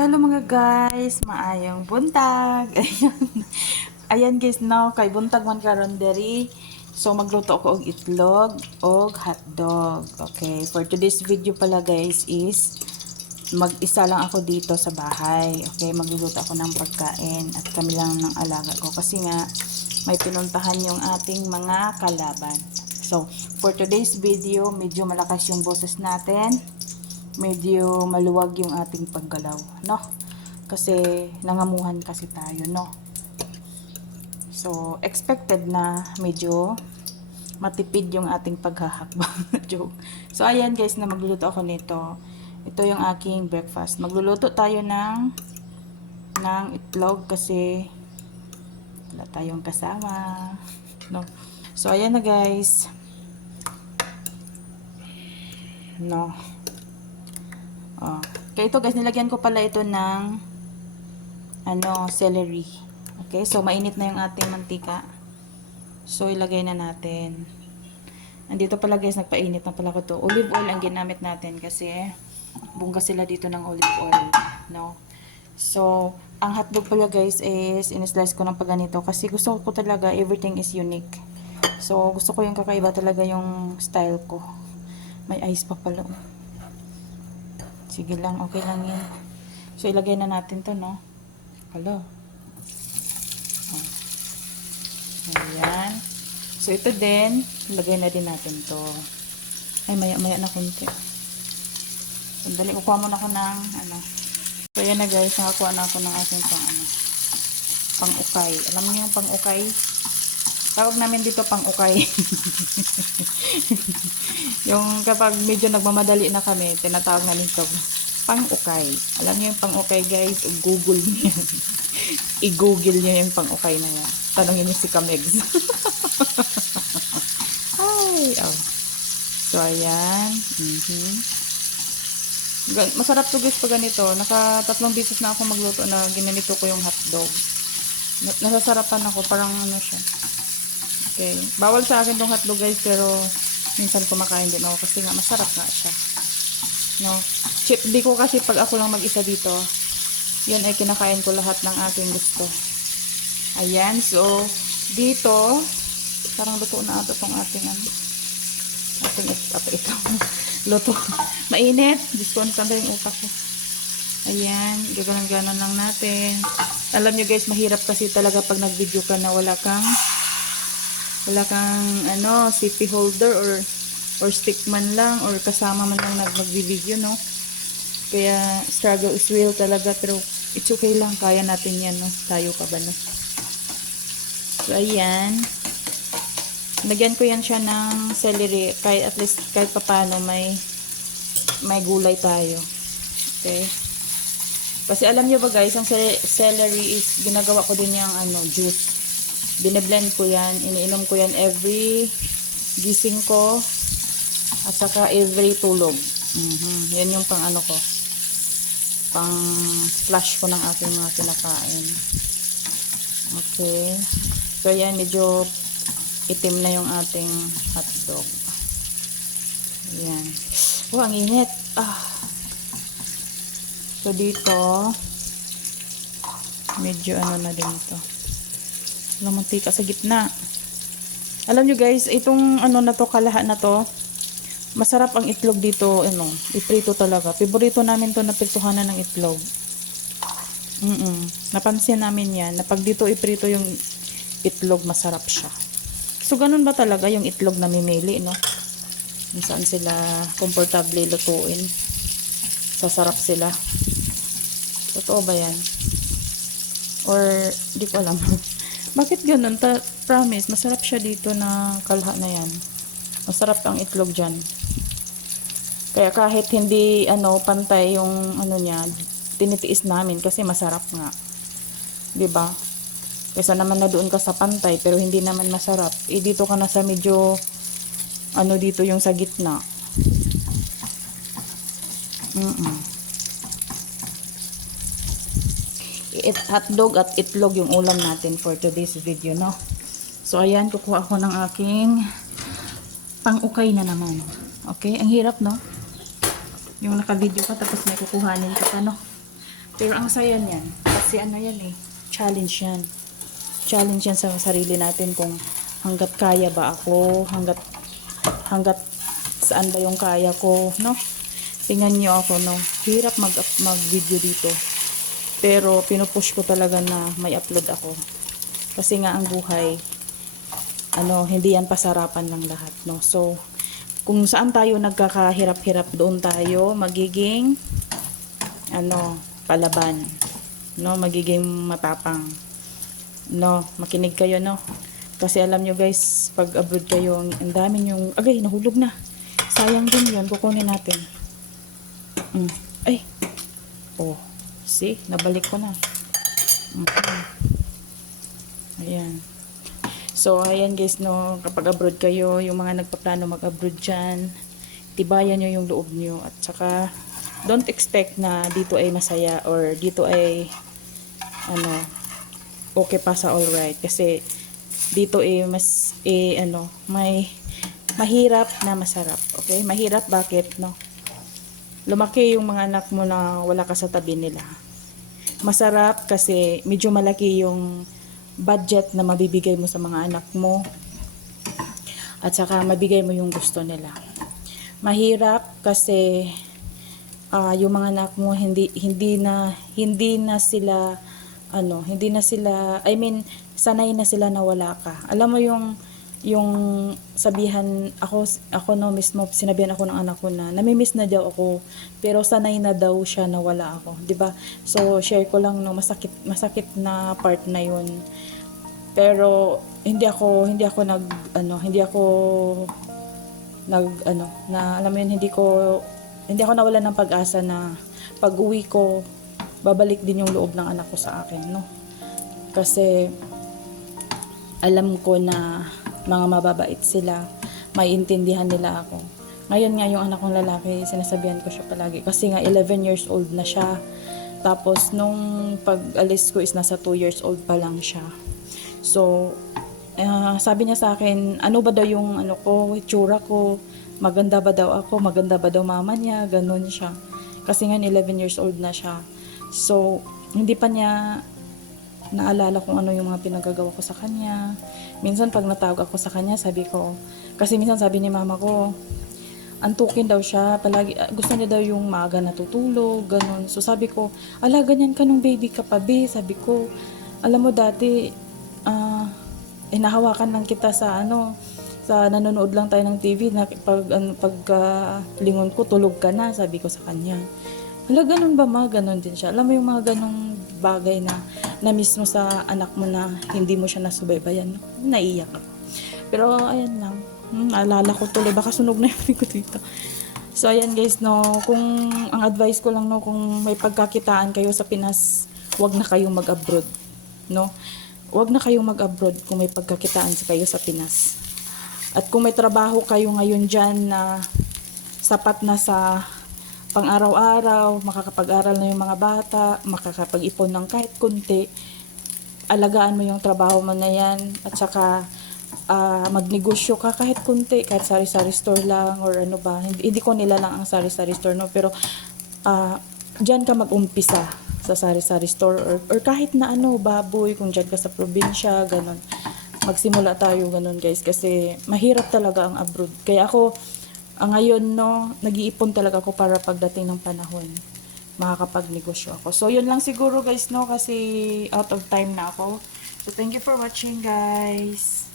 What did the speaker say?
Hello mga guys, maayong buntag. Ayan guys, now kay buntag man karon diri. So magluto ako og itlog og hotdog. Okay, for today's video pala guys is mag-isa lang ako dito sa bahay. Okay, magluluto ako ng pagkain at kami lang ng alaga ko kasi nga may pinuntahan yung ating mga kalaban. So, for today's video, medyo malakas yung boses natin. Medyo maluwag yung ating paggalaw, no? Kasi nangamuhan kasi tayo, no? So, expected na medyo matipid yung ating paghahakbang. Joke. So, ayan guys, na magluluto ako nito. Ito yung aking breakfast. Magluluto tayo ng itlog kasi wala tayong kasama, no? So, ayan na guys. No. Oh. Kaya ito guys, nilagyan ko pala ito ng celery. Okay, so mainit na yung ating mantika. So ilagay na natin. Andito pala guys, nagpainit na pala ko to. Olive oil ang ginamit natin kasi bungga sila dito ng olive oil, no? So, ang hotdog pala guys is in-slice ko ng paganito kasi gusto ko talaga everything is unique. So, gusto ko yung kakaiba talaga yung style ko. May ice pa pala. Sige lang, okay lang yan. So, ilagay na natin to, no? Hello. Ayan. So, ito din, ilagay na din natin to. Ay, maya-maya na konti. Sandali, kukuha muna ako ng, So, ayan na guys, nakakuha na ako ng aking pang-ukay. Alam niyo yung pang-ukay? Tawag namin dito pang-ukay. Yung kapag medyo nagmamadali na kami, tinatawag namin ito pang-ukay. Alam niyo yung pang-ukay guys, Google niyo. I-google niyo yung pang-ukay na yan. Tanongin niyo si Kamegs. Ay, oh. So, ayan. Masarap to guys pag ganito. Naka-3 beses na ako magluto na ginanito ko yung hotdog. Nasasarapan ako, parang siya. Okay. Bawal sa akin tong hotdog guys, pero minsan kumakain din ako kasi nga masarap nga siya. No? Chip di ko kasi pag ako lang mag-isa dito, yun ay kinakain ko lahat ng aking gusto. Ayan, so dito, parang luto na ito tong ating ito. Luto. Mainit. Diyos ko, saan yung utak ko. Ayan, gaganon-ganon lang natin. Alam nyo guys, mahirap kasi talaga pag nag-video ka na wala kang CP holder or stick man lang or kasama man lang mag-video, no? Kaya struggle is real talaga, pero it's okay lang, kaya natin yan, no? Tayo pa ba, no? So ayan, lagyan ko yan siya ng celery, kahit at least kahit papaano may gulay tayo. Okay, kasi alam nyo ba guys, ang celery is ginagawa ko din yung juice. Bine-blend ko yan, iniinom ko yan every gising ko at saka every tulog. Yan yung pang ko, pang splash ko ng aking mga kinakain. Okay, so yan, medyo itim na yung ating hotdog. Ayan. Oh, ang init. So dito medyo na din to. Walang mantika sa gitna. Alam nyo guys, itong na to, kalahat na to, masarap ang itlog dito, iprito talaga. Favorito namin to na prituhanan ng itlog. Napansin namin yan, na pag dito iprito yung itlog, masarap siya. So, ganun ba talaga yung itlog na mimili, no? Kung saan sila komportable lutuin. Sasarap sila. Totoo ba yan? Or, di ko alam. Bakit ganun? Promise, masarap siya dito na kalha na yan. Masarap ang itlog dyan. Kaya kahit hindi, pantay yung, niya, tinitiis namin kasi masarap nga. Diba? Kaysa naman na doon ka sa pantay, pero hindi naman masarap. Dito ka na sa medyo, dito yung sa gitna. Hotdog at itlog yung ulam natin for today's video, no? So, ayan, kukuha ako ng aking pang-ukay na naman. Okay? Ang hirap, no? Yung naka-video ka, tapos may kukuhanin ka pa, no? Pero ang saya niyan, kasi ano yan eh, challenge yan. Challenge yan sa sarili natin kung hanggat kaya ba ako, hanggat saan ba yung kaya ko, no? Tingnan nyo ako, no? Hirap mag-video dito. Pero pinupush ko talaga na may upload ako. Kasi nga ang buhay, hindi yan pasarapan ng lahat, no? So, kung saan tayo nagkakahirap-hirap, doon tayo magiging, palaban. No? Magiging matapang. No? Makinig kayo, no? Kasi alam nyo guys, pag abroad kayo, ang dami yung, nahulog na. Sayang din yun, kukunin natin. Ay, oh, see, nabalik ko na. Ayan. So, ayan guys, no, kapag abroad kayo, yung mga nagpaplano mag-abroad dyan, tibayan nyo yung loob nyo. At saka, don't expect na dito ay masaya or dito ay, okay pa sa alright. Kasi, dito may mahirap na masarap. Okay? Mahirap, bakit, no? Lumaki yung mga anak mo na wala ka sa tabi nila. Masarap kasi medyo malaki yung budget na mabibigay mo sa mga anak mo. At saka mabigay mo yung gusto nila. Mahirap kasi yung mga anak mo hindi na sila sanay na sila na wala ka. Alam mo yung sabihan ako no mismo, sinabihan ako ng anak ko na namimiss na daw ako pero sanay na daw siya na wala ako, 'di ba? So share ko lang no, masakit na part na 'yun. Pero hindi ako nawalan ng pag-asa na pag-uwi ko babalik din yung loob ng anak ko sa akin, no? Kasi alam ko na mga mababait sila, maiintindihan nila ako. Ngayon nga yung anak kong lalaki, sinasabihan ko siya palagi kasi nga 11 years old na siya. Tapos nung pag-alis ko is nasa 2 years old pa lang siya. So sabi niya sa akin, ano ba daw yung itsura ko, maganda ba daw ako, maganda ba daw mama niya, ganun siya. Kasi nga 11 years old na siya. So hindi pa niya naalala kung ano yung mga pinagagawa ko sa kanya. Minsan pag natawag ako sa kanya, sabi ko, kasi minsan sabi ni mama ko, antukin daw siya, palagi, gusto niya daw yung maaga natutulog, ganun. So sabi ko, ganyan ka nung baby ka pa, be. Sabi ko, alam mo dati, nahawakan lang kita sa nanonood lang tayo ng TV, na pag lingon ko, tulog ka na, sabi ko sa kanya. Ganun ba ma? Ganun din siya. Alam mo yung mga ganung bagay na mismo sa anak mo na hindi mo siya nasubaybayan. Naiiyak ako. Pero ayan lang. Alala ko tuloy. Baka sunog na yung ko dito. So ayan guys, no. Kung ang advice ko lang, no, kung may pagkakitaan kayo sa Pinas, wag na kayong mag-abroad. No? Wag na kayong mag-abroad kung may pagkakitaan kayo sa Pinas. At kung may trabaho kayo ngayon dyan na sapat na sa pang-araw-araw, makakapag-aral na yung mga bata, makakapag-ipon ng kahit kunti, alagaan mo yung trabaho mo na yan, at saka magnegosyo ka kahit kunti, kahit sari-sari store lang, or ano ba, hindi ko nilalang ang sari-sari store, no, pero dyan ka mag-umpisa sa sari-sari store, or kahit na baboy, kung dyan ka sa probinsya, ganun. Magsimula tayo ganun guys, kasi mahirap talaga ang abroad. Kaya ako, ngayon, no, nag-iipon talaga ako para pagdating ng panahon, makakapagnegosyo ako. So, yun lang siguro guys, no, kasi out of time na ako. So, thank you for watching guys.